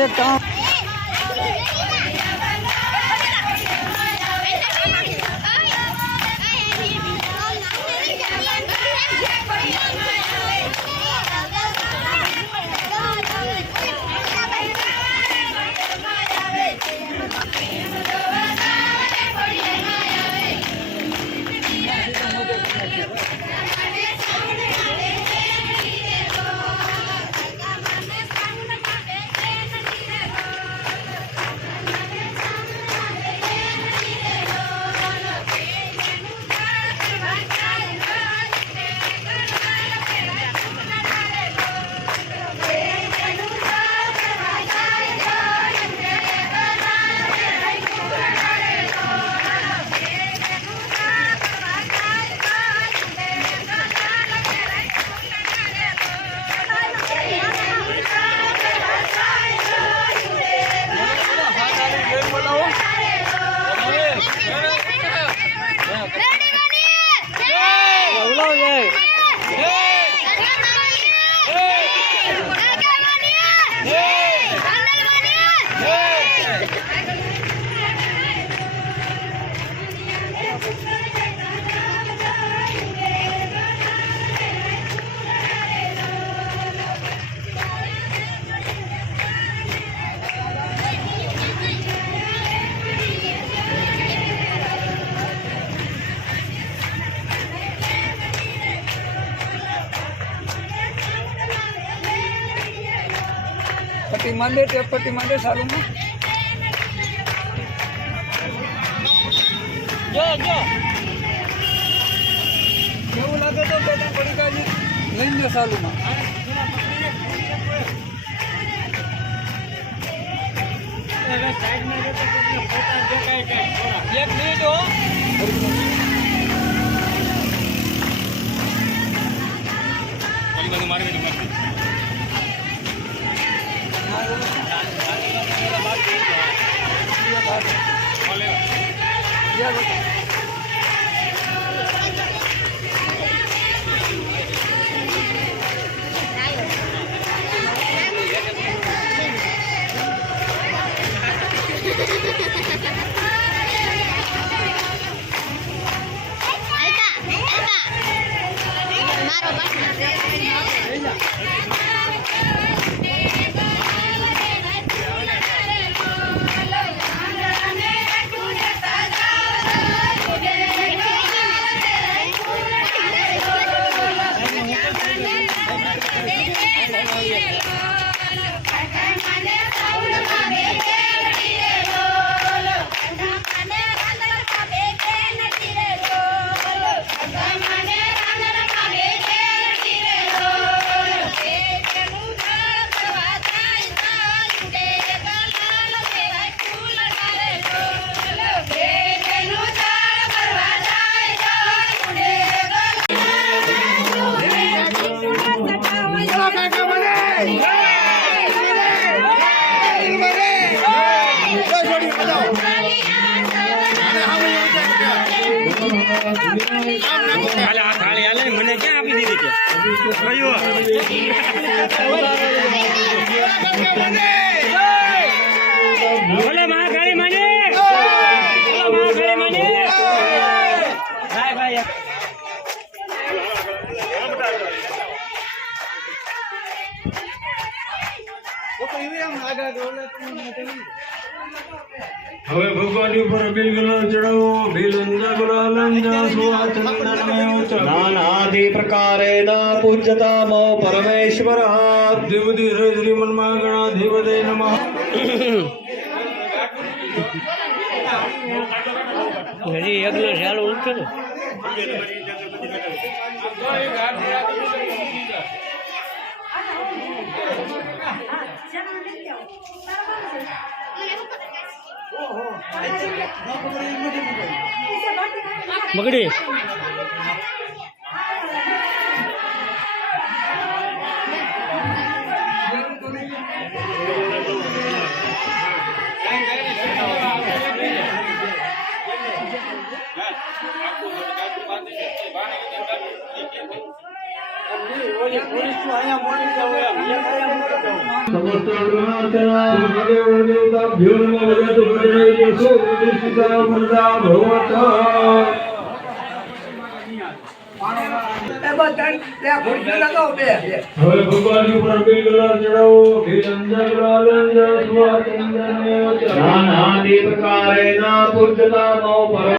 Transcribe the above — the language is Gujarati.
એક કામ पट्टी मांडे सालों में जो केवल लगे तो बेटा पड़ी का जी लेंगे सालों में साइड में जो एक मिनट हो मारे थाली आले મને ક્યાં આપી દીધી છે કયો બોલે મહાકાળી મને મહાકાળી મને ભાઈ ભાઈ હવે ભગવાનની ઉપર અબીલ ગુલાલ ચડાવો ભીલંજા ગુલાલંજા સુવા ચંદનમય ઉચા નાનાદિ પ્રકારેણ પૂજ્યતામો પરમેશ્વરઃ દેવદી શ્રી મનમાં ગણાધિપતે નમઃ હજી યજ્ઞ ચાલુ નથી મગડી સમસ્ત ગુણાર્ચના મહાદેવ દેવતાભ્યો નમઃ વદતુ ભદ્રૈકેશો પ્રતિષ્ઠિતા વરદા ભગવત હવે ભગવાનની ઉપર બિલ ગુલાલ ચડાવો ભીલંજા ગુલાલંજા સ્વાતંત્રમેવ ચ નાનાદિ પ્રકારેણ પૂજ્યતામો પરમેશ્વરઃ